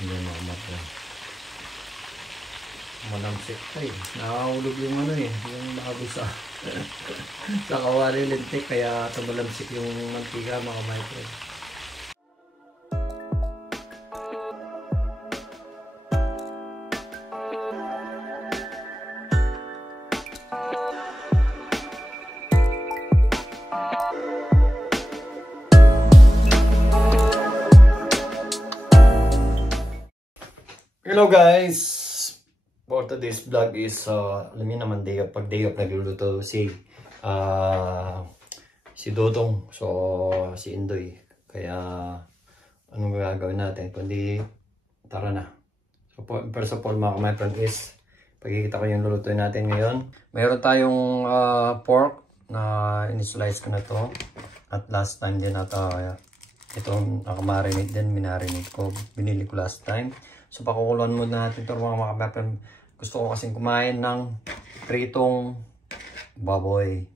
Hindi makamatay. Malamsik. Ay, nakahulog yung ano eh. Yung bago sa sa kawali lintik. Kaya tumalamsik yung mantika mga my friend. Hello guys! For today's vlog is, alam niyo naman, pag day of nagluluto si Dodong, so si Indoy. Kaya anong gagawin natin? Kundi tara na. So first of all mga friend is, pagkikita ko yung lulutuin natin ngayon. Mayroon tayong pork na in-slice ko na to. At last time din itong nakamarinate din, minarinate ko. Binili ko last time. So pakukuluan muna natin ito mga kapatid. Gusto ko kasing kumain ng pritong baboy.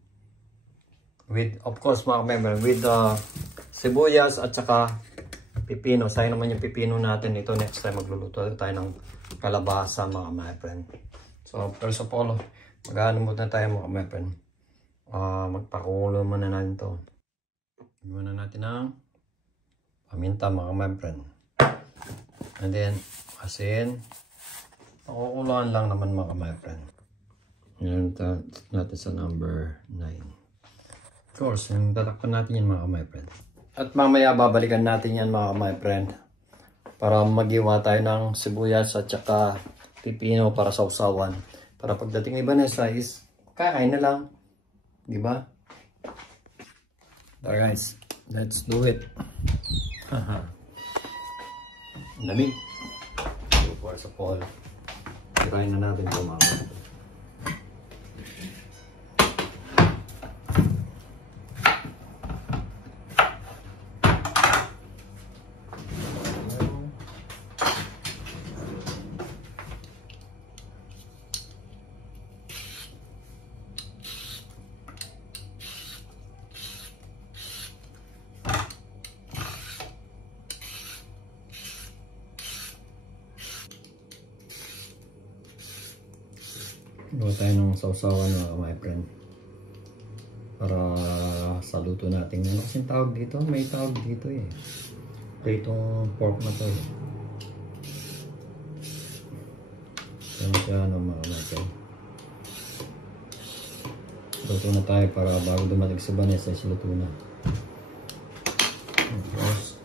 With, of course mga kapatid, with sibuyas at saka pipino. Sayang naman yung pipino natin. Ito next time magluluto tayo ng kalabasa mga kapatid. So first of all, mag-ano muna tayo mga kapatid. Magpakulo muna natin ito. Muna natin ng paminta mga kapatid. And then asin. Pakukuluan lang naman mga kapatid. Yan natin sa number 9. Of course, yung tatakpan natin yan mga kapatid. At mamaya babalikan natin yan mga kapatid. Para magiwa tayo ng sibuyas at saka pipino para sausawan. Para pagdating ni Vanessa is kakain na lang. Diba? Tara guys, let's do it. Lamig. So first of all, tirahin na natin ito mga kapatid. Gawa tayo ng sausawan mga friend. Para sa luto natin. Ano kasing tawag dito? May tawag dito eh. Pritong pork na to eh. Yan siya mga friend. Luto na tayo para bago dumating sa Vanessa is luto na. Tapos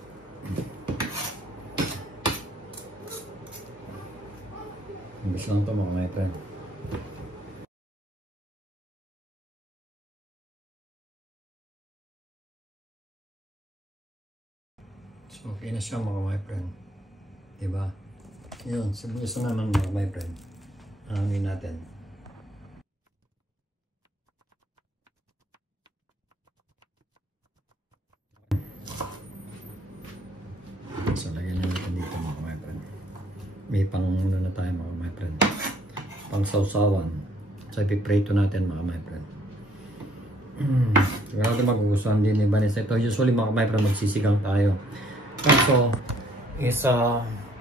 imbis lang ito mga friend. So, okay na siya mga my friend. Diba? Yun, sibuyas na naman mga my friend. Hangin natin. So, lagyan na natin dito mga my friend. May pang na tayo mga my friend. Pang sausawan. So, ipiprito natin mga my friend. Siguro natin magugustuhan din ni Vanessa. Ito usually mga my friend magsisigang tayo. So, is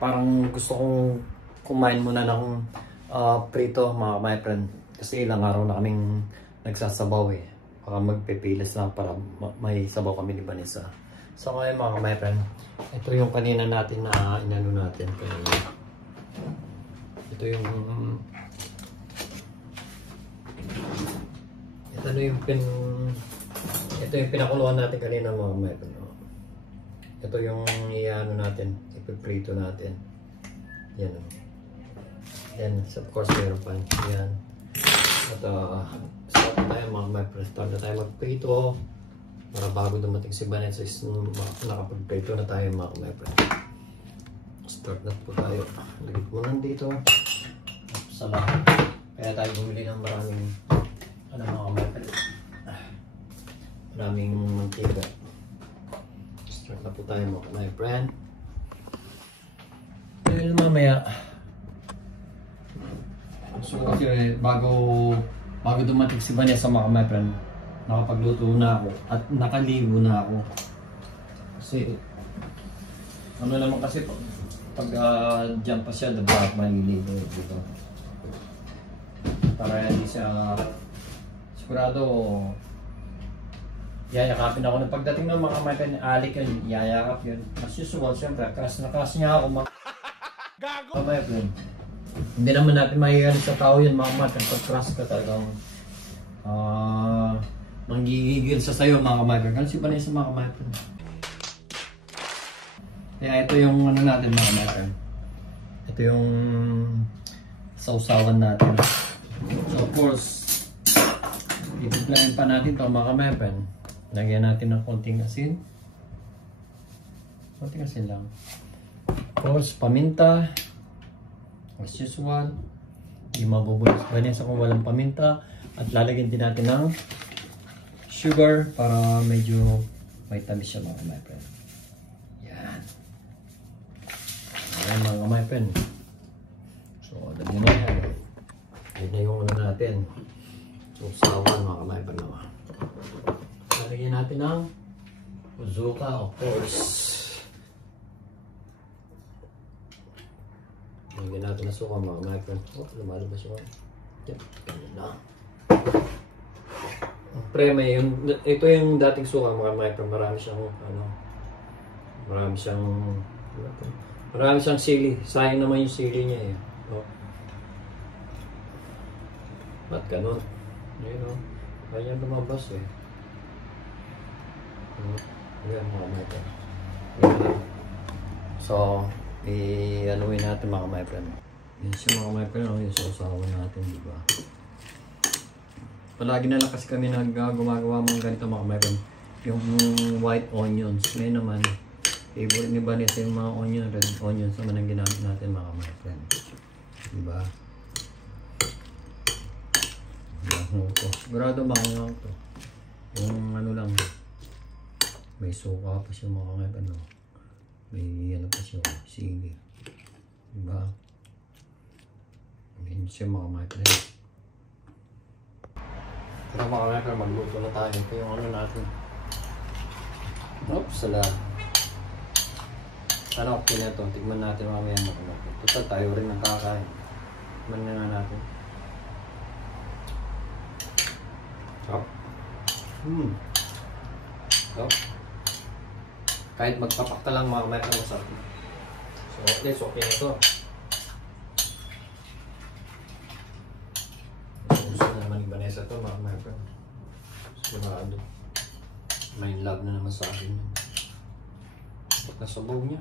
parang gusto kong kumain muna ng prito mga my friend. Kasi ilang araw na kaming nagsasabaw eh. Baka magpipilis lang para may sabaw kami ni Vanessa. So ngayon mga my friend, ito yung kanina natin na inano natin. Ito yung pinakuluan natin kanina mga my friend. Ito yung iano natin, ipiprito natin. Yan o. Then, of course, meron pa. Yan. At, start na tayo mga my friend. Start na tayo magprito. Para bago dumating si Vanessa is nakapagprito na tayo mga my friend. Start na po tayo. Lagit mo lang dito. Sa lahat. Kaya tayo bumili ng maraming mga my friend. Maraming mantiga. Start na po tayo mga my friend. Dahil mamaya so kasi bago dumating si Vanessa mga my friend, nakapagluto na ako at nakaligo na ako. Kasi ano naman kasi pag dyan pa siya, diba, maliligo dito. Para hindi siya sigurado yayakapin ako ng pagdating ng mga kamay alik yun, yayakap yun. As usual, siyempre, kas niya ako gago! Kamay yun. Hindi naman natin mahihalis sa tao yun, mga kamay, pag trust ka talagang manggigigil sa sayo, mga kamay. Kasi pa rin sa mga kamay. Kaya ito yung ano natin, mga kamay. Ito yung sausawan natin. So of course, ipiplayin pa natin ito, mga kamay. Lagyan natin ng konting asin. Konting asin lang. Of course, paminta. As usual. Hindi mabubulis ba niya kung walang paminta. At lalagyan din natin ng sugar para medyo may tamis siya, mga kamay. Yan. Ayan, mga kamay. So, lagyan na yan. Yan na yung ano natin. So, sawan, mga kamay naman. Lagyan natin ng uzuka, of course. Lagyan natin ng suka, mga kamay. Oh, lumalabas yung yan, ganyan na. Pre, ito yung dating suka, mga kamay. Marami siyang sili. Sayang naman yung sili niya eh. Oh. Ba't ganun? Ayun o. Kaya lumabas eh. Ayan, mga kamay. So, i-anuin natin, mga kamay. Yan siya, mga kamay. Yung sausawan natin, diba? Palagi na lang kasi kami gumagawa mga ganito, mga kamay. Yung white onions. Ngayon naman, favorite ni Vanessa yung mga red onions naman ang ginamit natin, mga kamay. Diba? Sigurado makangang to. Yung ano lang, may suka pa siya, mga kamay. May ano pa siya, sili. Diba? Hindi siya, mga kamay. Pero mga kamay, magluto na tayo. Ito yung ano natin. Oops, sala. Sana okay na ito. Tignan natin mamaya mo. Total tayo rin ang kakain. Tignan na natin. Sarap. Sarap. Kahit magpapakta lang, mga kamay, masarap. So at least okay na ito. Gusto na naman ni Vanessa ito, mga kamay. Sigurado. May love na naman sa akin. Nasabaw niya.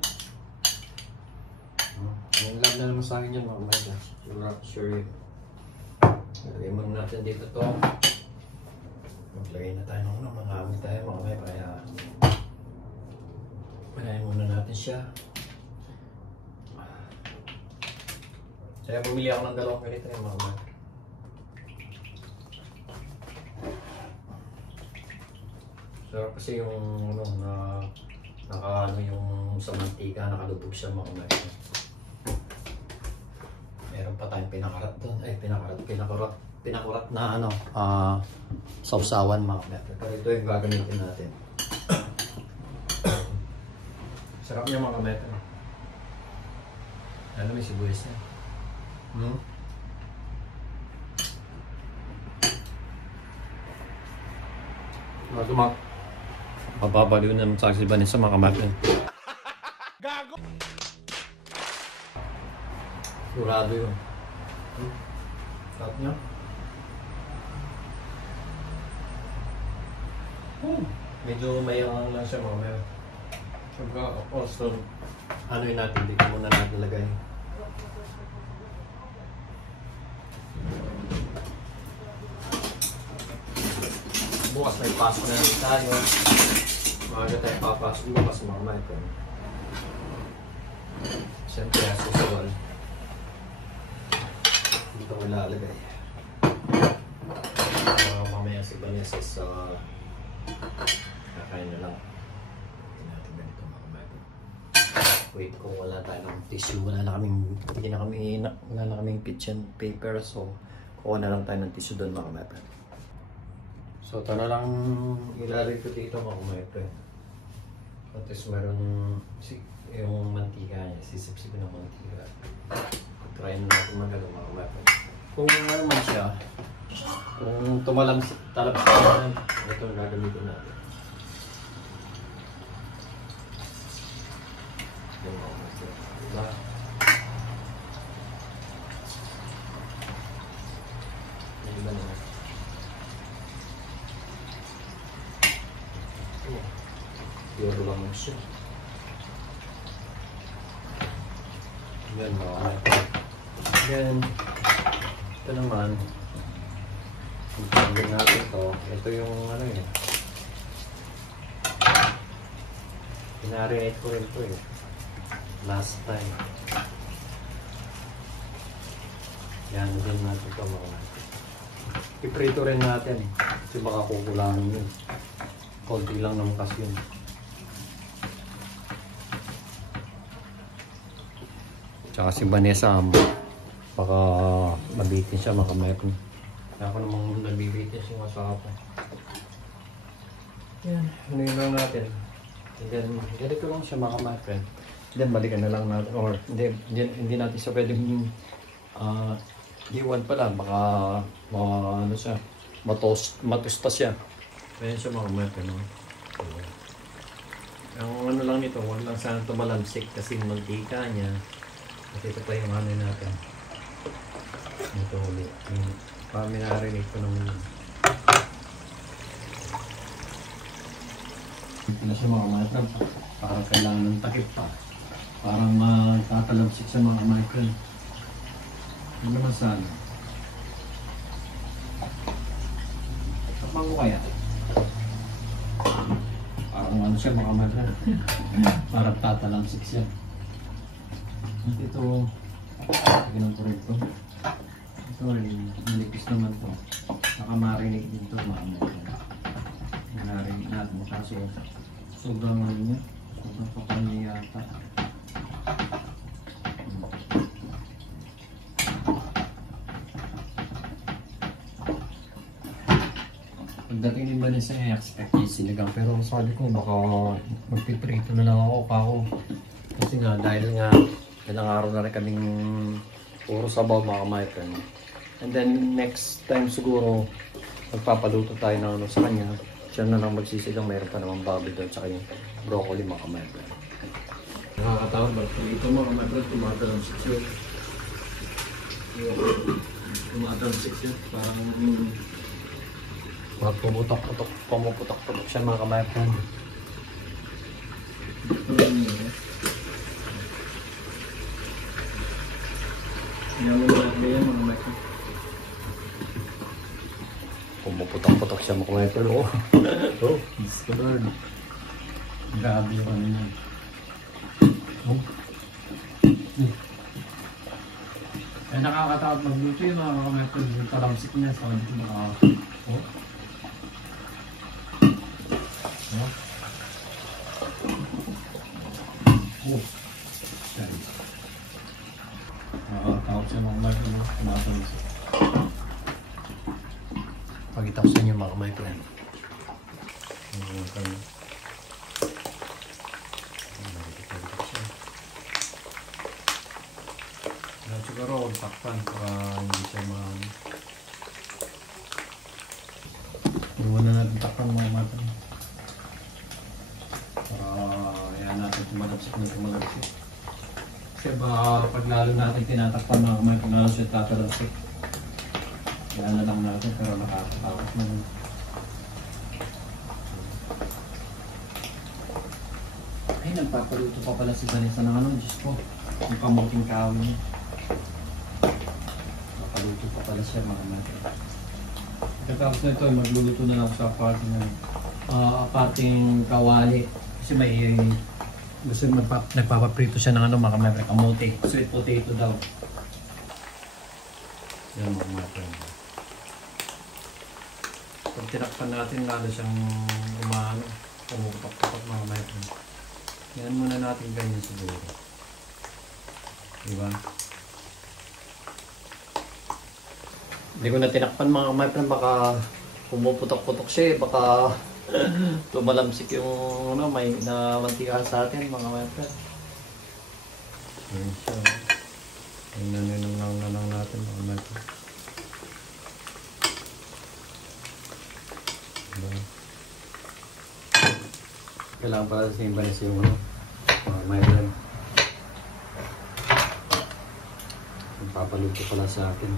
May love na naman sa akin yan, mga kamay. Sure yun. Lagay muna natin dito to. Maglagay na tayo ng marami tayo, mga kamay. Kaya panayin muna natin siya. Kaya bumili ako ng dalawang ganito yung mga kamay. So kasi yung ano na nakaano yung sa mantika, nakalubog siya, mga kamay. Meron pa tayong pinakarat doon. Ay, pinakurat na ano, sausawan, mga kamay. Pero ito yung gagamitin natin. Sarap niya, mga kamay. Ano, may sibuyas niya. Mapapaliw naman sa akin sa mga kamay. Gago! Surado yun. Sarap niya. Medyo mayroon lang siya, mga kamay. Also, ano yun natin, dito muna natin lagay. Bukas may pasok na rin tayo. Maaga tayo papasok bukas, mga kamay. Siyempre, susuwal. Dito ko ilalagay. Mamaya si Vanessa sa kakain na lang. Wait, kung wala tayo ng tissue, wala na kaming kitchen paper, so kuha na lang tayo ng tissue doon, mga kamay. So ito na lang ilalagay ko dito, mga kamay. At least meron yung mantika niya, sisip-sipin ng Kung ano man siya, kung tumalamsik talaga siya, ito ang gagamitin natin. Diba? Diba naman? Pure lamang siya. Yan mga kapatid. Then, ito naman, pagpagin natin ito. Ito yung ano yun. Pinarinate ko rin ito eh. Last time. Yan din natin ito mga kapatid. Iprito rin natin. Kasi baka kukulangin yun. Konti lang naman kasi yun. Tsaka si Vanessa, baka mabitin siya, makamayroon. Kaya ako namang nabibitin siya asawa ko. Yan, ano yun lang natin. And then, ganito lang siya makamayroon. Then, balikan na lang natin. Or, hindi natin siya pwedeng iwan pala. Baka, ano siya, matusta siya. Kaya siya makamayroon. Ang ano lang nito, huwag lang sana tumalamsik kasi mantika niya. Kasi ito pa yung ano natin. Ito ulit. Kami narinig ko naman yun. Ito na siya mga micron. Parang kailangan ng takip pa. Parang magtatalamsik sa mga micron. Ano naman sana? Tapang ko kaya? Parang ano siya mga micron. Parang tatalamsik siya. Ito, ginang ko rin ito. Ito ay malipis naman ito. Nakamarinig din ito mga micron. Narinig natin kaso sobrang ano niya. Sobrang kapal niya yata. Pagdating din ba niya sa expect yung sinigang, pero sabi ko baka magpiprito na lang ako kasi nga dahil nga ilang araw na rin kaming puro sabaw mga micron. And then next time siguro magpapaluto tayo ng ano sa kanya. Siya na lang magsisigang, mayroon pa naman baboy doon tsaka yung broccoli mga micron. Nakakatawag ba? Ito mga micron, tumatalong 6 yun. Tumatalong 6 yun. Parang pumuputok-putok siya mga micron. Yan mga micron. Pumuputok-putok siya mga micron. Oh, Diyos ko Lord. Grabe yung ano niya. Oh. Ay nakakatawag magluto yung mga micron. Yung talamsik niya sa kanito mga... Oh. Oh. Oh. Nakakatawag siya mga micron. Tumatalisik. Pagkita ko sa inyo mga micron. Siguro huwag takpan para hindi siya Iwan na natin takpan mga micron. Para yan natin tumalapsik na tumalapsik. Kasi baka pag lalo natin tinatakpan mga micron na siya tatalapsik. Kaya na lang natin pero nakakatakot naman. Ay, nagpapaluto pa pala si Vanessa ng ano, Diyos ko. Yung kamuting kahoy niya. Nagpapaluto pa pala siya mga natin. Pagkatapos na ito, magluluto na lang sa parting kawali. Kasi may gusto nagpapaprito siya ng ano, mga kamote. Sweet potato daw. Yan mga micron. Pag tinakpan natin, lalo siyang umano, pumuputok-putok mga micron. Yan muna natin ganyan siguro. Diba? Hindi ko na tinakpan mga micron, baka pumuputok-putok siya, baka tumalamsik yung ano, may na mantika sa atin mga micron. Yan siya. Tingnan lang natin mga micron. Kailangan pala sa Imbanes yung ano, my friend. Papaluto pala sa akin.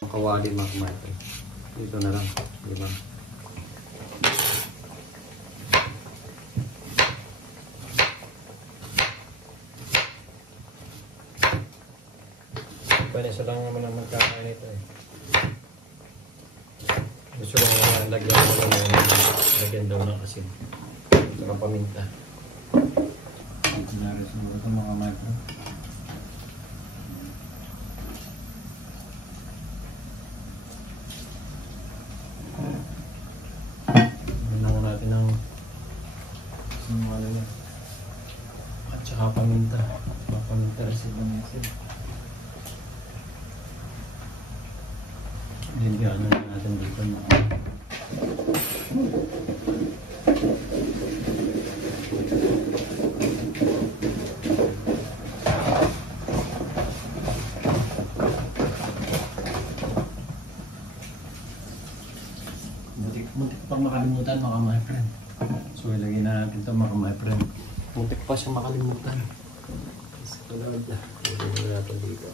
Ang kawali mga my friend. Dito na lang, di ba? Imbanes lang naman ang magkakain ito eh. Gusto lang lagyan daw ng asin. Saka paminta. Sinari sa mga ito mga micro. Hinangan natin ng ano at saka paminta. Paminta rin sila ng asin. Lilihan na natin dito na muntik pang makalimutan mga my friend. So ilagay na natin ito mga my friend. Muntik pa siya makalimutan. Sa tulad ilagay na natin dito.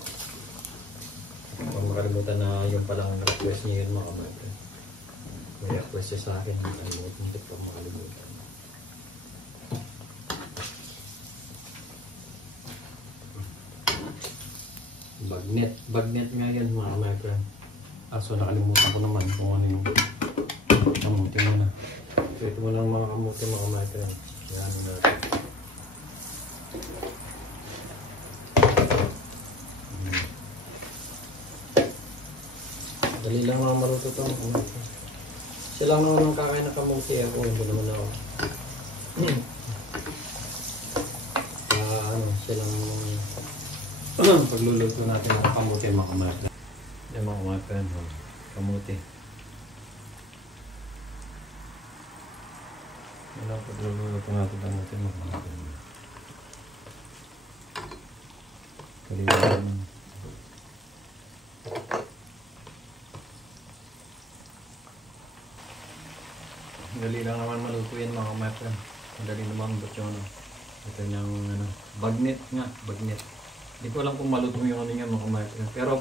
Huwag makalimutan na yung palang request niya yun mga my friend. May request siya sa akin. Muntik pang makalimutan. Bagnet nga yan mga my friend. So nakalimutan ko naman kung ano yung kamuti mo na. So ito mo lang mga kamuti mga my friend. Yan natin. Dali lang mga maluto ito. Siya lang naman ang kakain na kamuti. Ako hindi naman ako. Siya lang pagluluto natin ang kamuti mga my friend. Yan mga my friend. Kamuti. Yan ang pagluluto natin kamuti mga my friend. Kalimutan. Dali lang naman maluto yan mga my friend. Madali naman bot yung ano. Ito yung ano, bagnet nga, bagnet. Hindi ko alam kung maluto yung ano niya mga my friend. Pero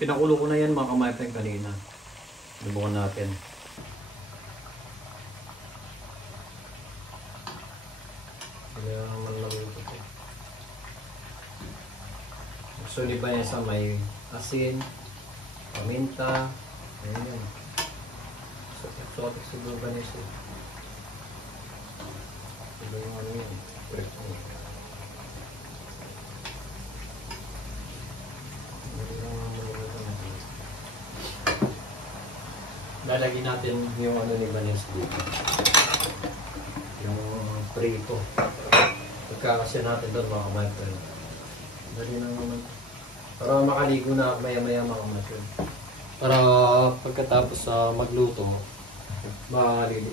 pinakulo ko na yan mga my friend kanina. Lubukan natin. Dali lang naman maluto ito. So di ba yan sa may asin, paminta, ayan. Exotic siguro ba niya siya? Ito yung ano yan. Lalagyan natin yung ano ni Vanessa dito. Yung prito. Pagkakasya natin doon mga my-friend. Dali na naman. Para makaligo na maya-maya mga my-friend. Para pagkatapos magluto,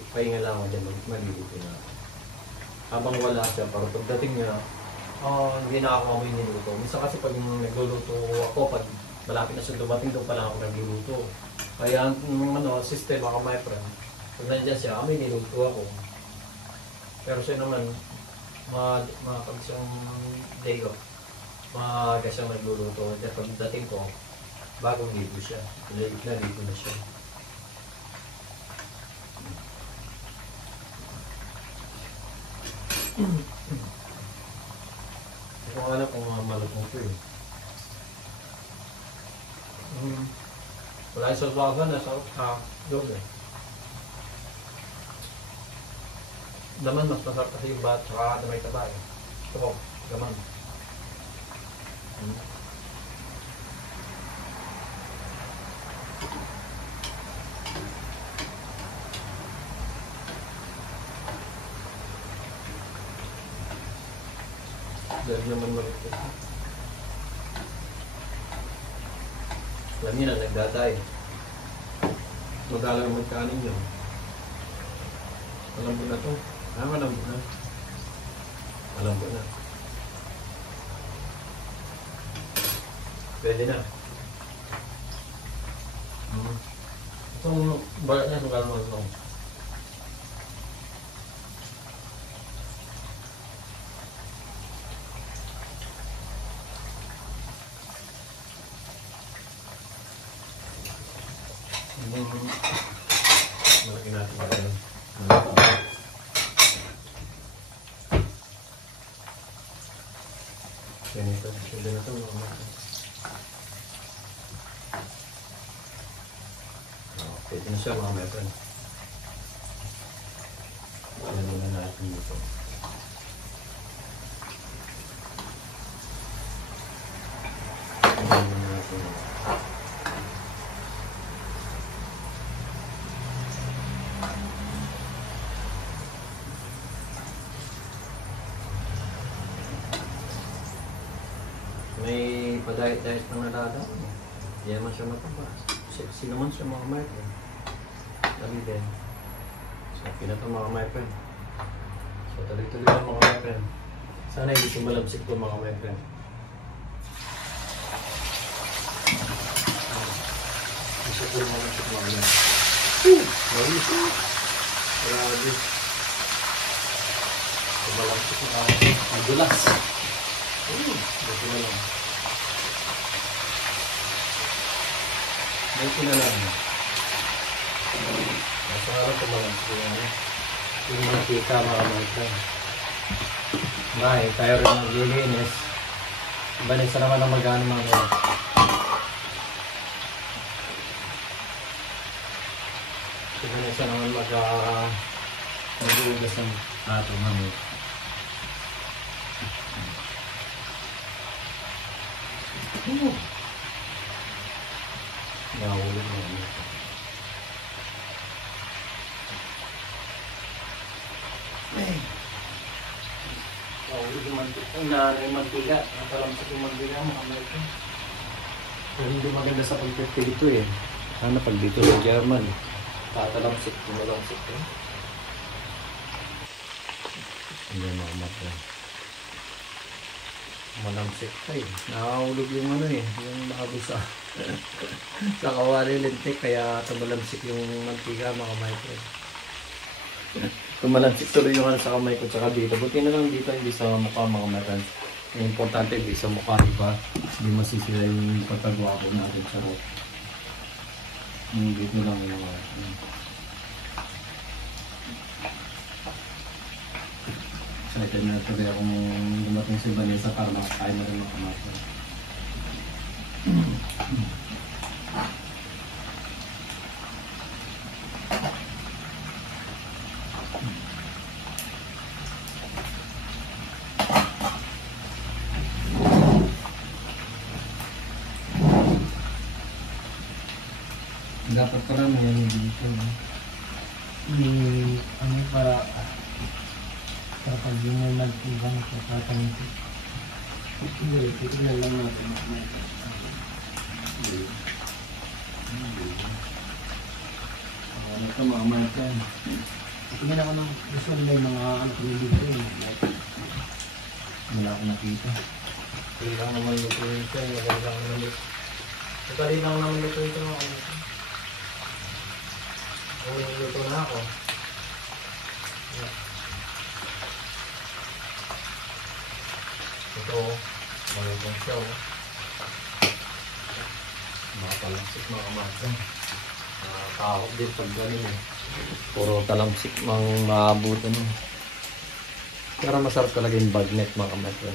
pahinga lang ako dyan, maliligo na. Habang wala siya, para pagdating niya, hindi na ako amoy niluto. Minsan kasi pag nagluluto ako, pag malapit na siya dumating, doon pa lang ako nagluluto. Kaya system ako my friend. Pag nandiyan siya, amoy niluto ako. Pero siya naman, pag siyang day off, maaga siyang nagluluto. Kaya pagdating ko, bagong ligo siya. Naligo na siya. Hindi ko alam kung mamalot mo ito eh. Wala yung salwagan, nasa doon eh. Daman mas masarap kasi yung bat, saka may taba eh. Ito ko, daman. Dahil naman malupit. Alam niyo na, nagdatay. Magkala naman kanin nyo. Malambot na ito. Malambot na. Malambot na. Pwede na. Itong balat niya, magkano ito? Malaki natin ba yun? Ganito na ito. Pwede na siya mga meron. Ayan muna natin dito. Ayan muna natin. May pa-diet-diet na nalala. Hindi naman siya mataba. Sexy naman siya mga meron. Dali din. So, pinata mga my friend. So, tuloy-tuloy lang mga my friend. Sana hindi sumalabsik po mga my friend. Gusto po malabsik mga my friend. Marisip. Grabe. Sumalabsik na ako. Madulas. Buti na lang. Buti na lang. Nasa harap ko lang yung mantika mga friend. Dahil tayo rin naglilinis. Banisa naman ang magano mga friend. Banisa naman mag-uugas ng ato namin. Nahulog na yun. Nahulog yung mantika. Ang nanay yung mantika. Ang talamsak yung mantika mga Amerika. Pero hindi maganda sa pagpipili ito eh. Sana pag dito sa German, tatalamsik, tumalamsik eh. Hindi mga Amerika. Malamsik pa eh. Nakahulog yung ano eh. Yung bago sa sa kawali lintik. Kaya tumalamsik yung mantika mga Amerika. Tumalamsik tuloy yung ano sa kamay ko tsaka dito. Buti na lang dito, hindi sa mukha mga meron. Yung importante hindi sa mukha, diba? Hindi masisira yung pagkagwapo natin sa root. Yung dito lang yung mga excited na tuloy akong dumating si Vanessa para makakain na rin mga kamay. Dapat pala may ano dito. Ano para pag yung may nag-ibang kapatang ito. Tignan lang natin. Ano ito mga American. Tingnan ako ng gusto nila yung mga ano dito eh. Wala akong nakita. Kailangan naman luto ito. Kailangan naman luto. Kailangan naman luto ito mga American. Luto na ako. Ito, magandang show. Mga talamsik mga kamasa. Nakakahok din pag galing eh. Puro talamsik mga maabutan. Pero masarap talaga yung bagnet mga kamasa.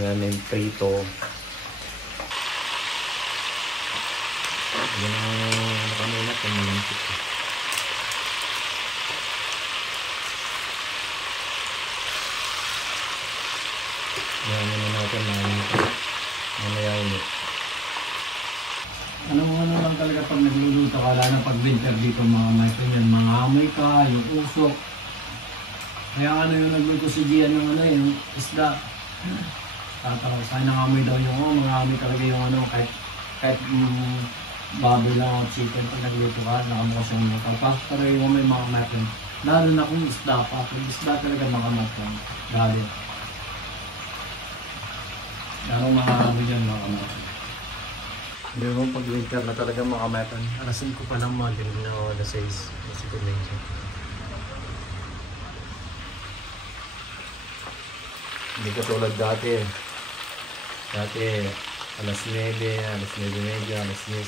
Yan yung prito. Yan ang nakamulat yung malamsik. Yan na natin mamaya ulit. Ano lang talaga pag nagluluto ka, lalo na pag winter dito mga Michael yan, mga amoy ka, yung usok. Kaya ano yung nagluto si Gian ng ano yung isda. Tatawag sa'yo nangamoy daw yung mga amoy talaga yung ano, kahit baboy lang o chicken pag nagluto ka, nakamuha siyang mga kalpas. Pero yung may mga Michael, lalo na kung isda pa, kung isda talaga mga Michael, lalo. Lalo mga amoy dyan mga Michael. Hindi mo pag winter na talaga mga kamay-friend. Alasin ko pa lang mga din na alas 6. Kasi ko medyo. Hindi ka tulad dati. Dati alas 9, alas 9:30, alas 10.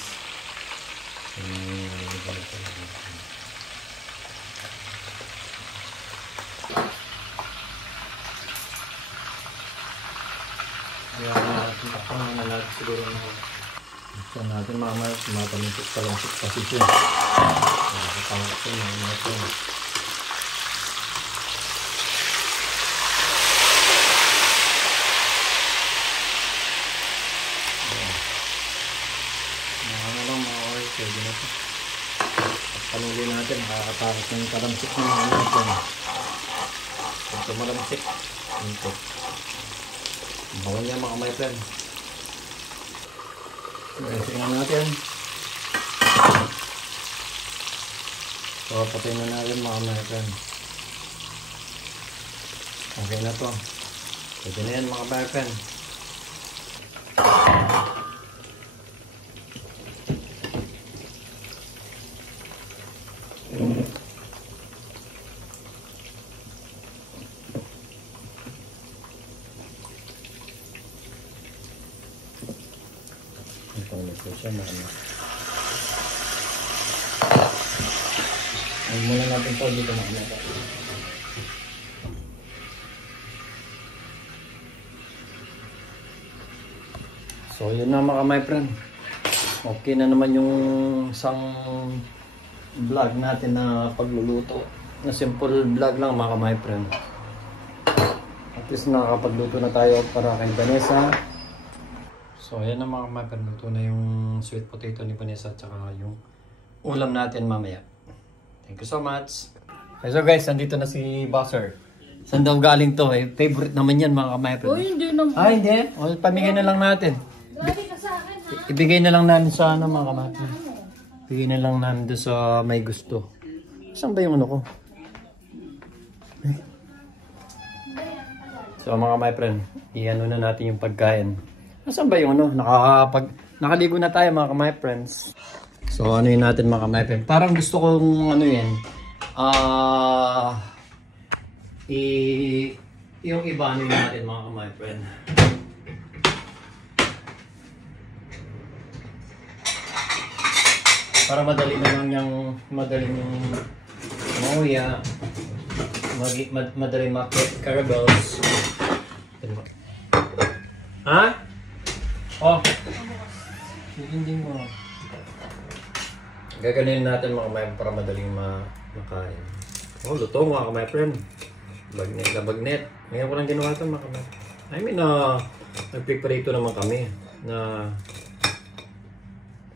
Kaya tinakpan na lahat siguro na. So natin mamaya tumatalimpik kasi siya. Nakapangak siya mga ito. Mga lang mga oil, pwede na ito. Panuli natin, nakakatakas ng kalamsik ng mga ito. Ito malamsik. Ito. Bawal niya mga my friend. Tingnan natin. So, patayin na natin mga American. Okay na to. Pwede na yan mga American. Ito siya na ano. Ay muna natin ito dito mga nata. So yun na mga my friend. Okay na naman yung isang vlog natin na pagluluto. Na simple vlog lang mga my friend. At least nakakapagluto na tayo para kay Vanessa. So ayan na mga my friend. Luto na yung sweet potato ni Vanessa at saka yung ulam natin mamaya. Thank you so much. Okay, so guys, nandito na si Bosser. Saan daw galing to? Eh? Favorite naman yan mga my friend. Oh, hindi naman. Ah, hindi? O, pamigay na lang natin. Grabe ka sa akin, ha? Ibigay na lang namin sa ano mga kamay. Ibigay na lang namin doon sa may gusto. Saan ba yung ano ko? Eh? So mga my friend, i-ano na natin yung pagkain. Saan ba yung ano? Nakaligo na tayo mga my friends. So ano yun natin mga my friend. Parang gusto kong ano yan. Yung iba ano natin mga my friend. Para madali na lang yung moya, madali makit carabels. Ha? Oh. Hindi mo. Gaganin natin mga kamay para madaling makain. Oh, luto mga kamay friend. Bagnet na bagnet. Ngayon ko lang ginawa ito mga kamay. I mean, nagpiprito naman kami na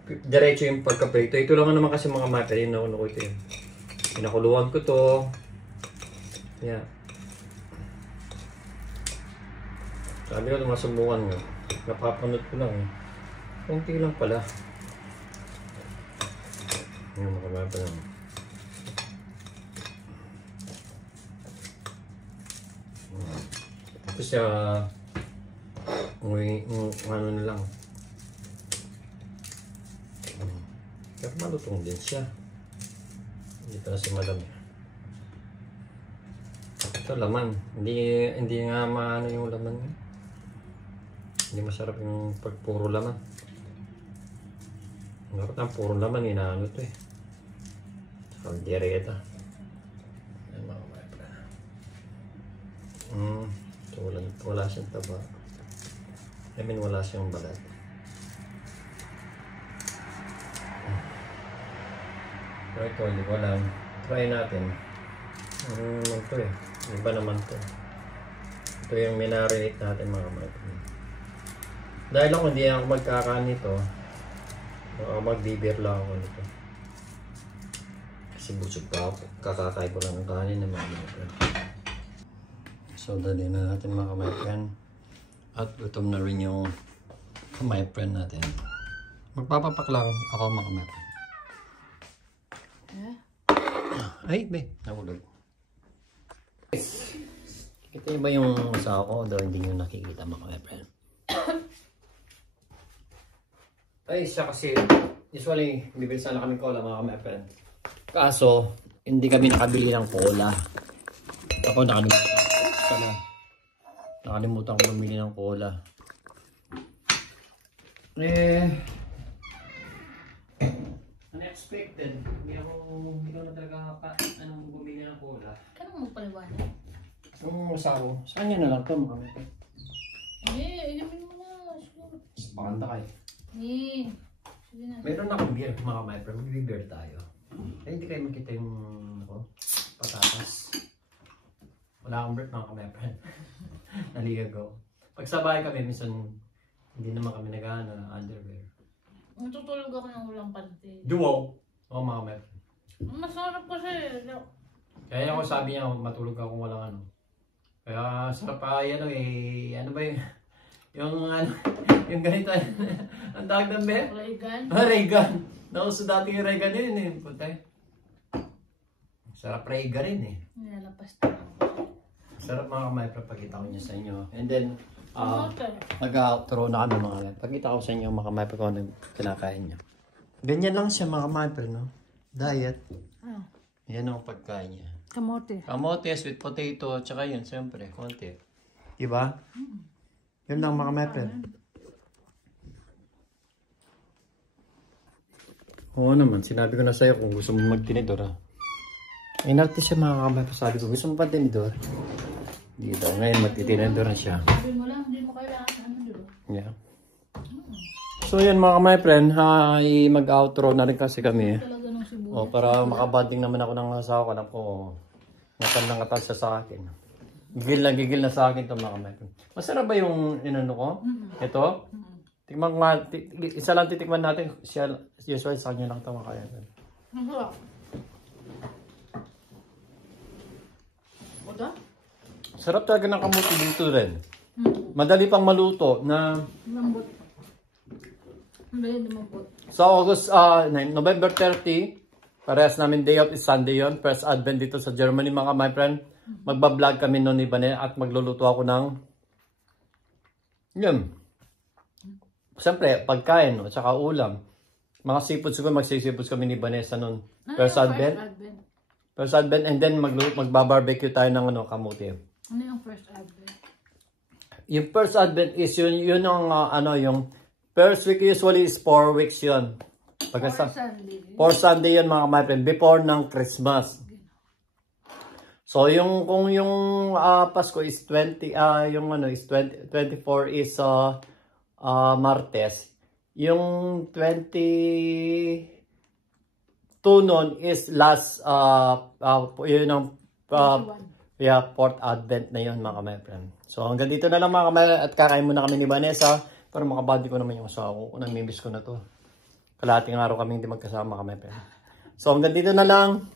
diretso yung pagkaprito. Ito lang naman kasi mga mata yun na ko ito yun. Pinakuluan ko to. Yeah. Sabi ko masubukan nga. Napapanood ko lang eh. Kunti lang pala. Ngayon makamapa lang. Tapos siya ano na lang. Pero malutong din siya. Hindi pa na si madam. Ito laman. Hindi nga maano yung laman niya. Hindi masarap yung pagpuro laman. Dapat ang puro laman inaano ito eh. Kaldereta. Yan mga kapatid. So wala siyang taba. I mean wala siyang balat. So ito, hindi ko alam. Try natin. Ito eh. Iba naman ito. Ito yung minarinate natin mga kapatid. Dahil ako hindi ako magkakain nito, mag-beer lang ako nito. Kasi busog pa ako. Kakakain ko lang ng kanin ng mga kapatid. So dali na natin mga kapatid. At gutom na rin yung kapatid natin. Magpapapak lang ako mga kapatid. Ay, be, nahulog. Kita niyo ba yung asawa ko? Daw hindi nyo nakikita mga friend. Ay, siya kasi, usually, bibili sana kami cola mga ka-my-friend. Kaso, hindi kami nakabili ng cola. Ako nakalimutan ko bumili ng cola. Unexpected. Hindi ko na talaga bumili ng cola. Kailan mo paliwanag? Ang asawa, saan niya na lang ito mga ka-my-friend? Inumin mo na. Pakanta kayo. Sige na. Meron akong beer mga ka-my-friend. Mag-beer tayo. Hindi kayo makita yung patatas. Wala akong break mga ka-my-friend. Naligaw ko. Pag sa bahay kami, minsan hindi naman kami nag-ano ng underwear. Natutulog ako ng walang panty. Duo! Oo mga ka-my-friend. Masarap kasi. Kaya ako sabi niya, matulog ako kung walang ano. Kaya sarap pa yan ano ba yun? Yung ganito, ang tawag ng beer? Reagan? Reagan! Nauso dati yung Reagan yun Puntay. Sarap Reagan rin Nilalapas na ako. Sarap mga ka-my-friend, pagkita ko niya sa inyo. And then, Okay. mag-outro na kami mga ka-my-friend. Pagkita ko sa inyo mga ka-my-friend kung ano kinakain niya. Ganyan lang siya mga ka-my-friend, no? Diet. Yan ang pagkain niya. Kamote. Kamote, sweet potato, tsaka yun, siyempre, konti. Diba? Yun lang mga ka-my-friend. Oo naman, sinabi ko na sa'yo kung gusto mo magtinidor Inarte siya mga ka-my-friend. Sabi ko, gusto mo pa tinidor? Dito, ngayon magtitinidor na siya. Sabi mo lang, hindi mo kailangan diba? Yeah. So yan mga ka-my-friend, mag-outro na rin kasi kami. Talaga ng sibuyas. Para makabanding naman ako ng asawa ko. Alam ko, natal siya sa akin. Gigil na sa akin ito mga ka-my-friend. Masarap ba yung inano ko? Ito? Tikman nga, isa lang titikman natin. Usually sa kanya lang ito makaya. Masarap. Oda? Sarap talaga ng kamuti dito rin. Madali pang maluto na... Lambot. Madali lumambot. So November 30, parehas namin day off is Sunday yon. First Advent dito sa Germany mga my friend. Magbablog kami noon ni Bane at magluluto ako ng... Yun. Siyempre, pagkain at saka ulam. Mga seafoods ko, magsisipoods kami ni Vanessa noon. First Advent. First Advent and then magbabarbecue tayo ng kamuti. Ano yung first advent? Yung first advent is yun ang yung first week usually is 4 weeks yun. Sunday. 4 Sunday yun mga my friend, before ng Christmas. So kung yung Pasko is 20 is 24 is Martes. Yung 22 nun is last yun ang fourth advent na yun mga my friend. So hanggang dito na lang mga kamay at kakain muna kami ni Vanessa para makabati ko naman yung asawa ko. Namimiss ko na to. Kalahating araw kaming hindi magkasama my friend. So hanggang dito na lang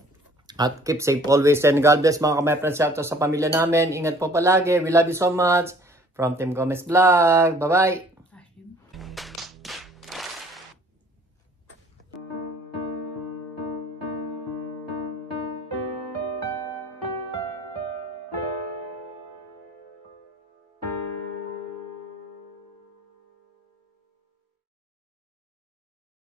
at keep safe always and God bless mga kamay friend. Shout out sa pamilya namin. Ingat po palagi. We love you so much. From Team Gomez Vlog. Bye bye.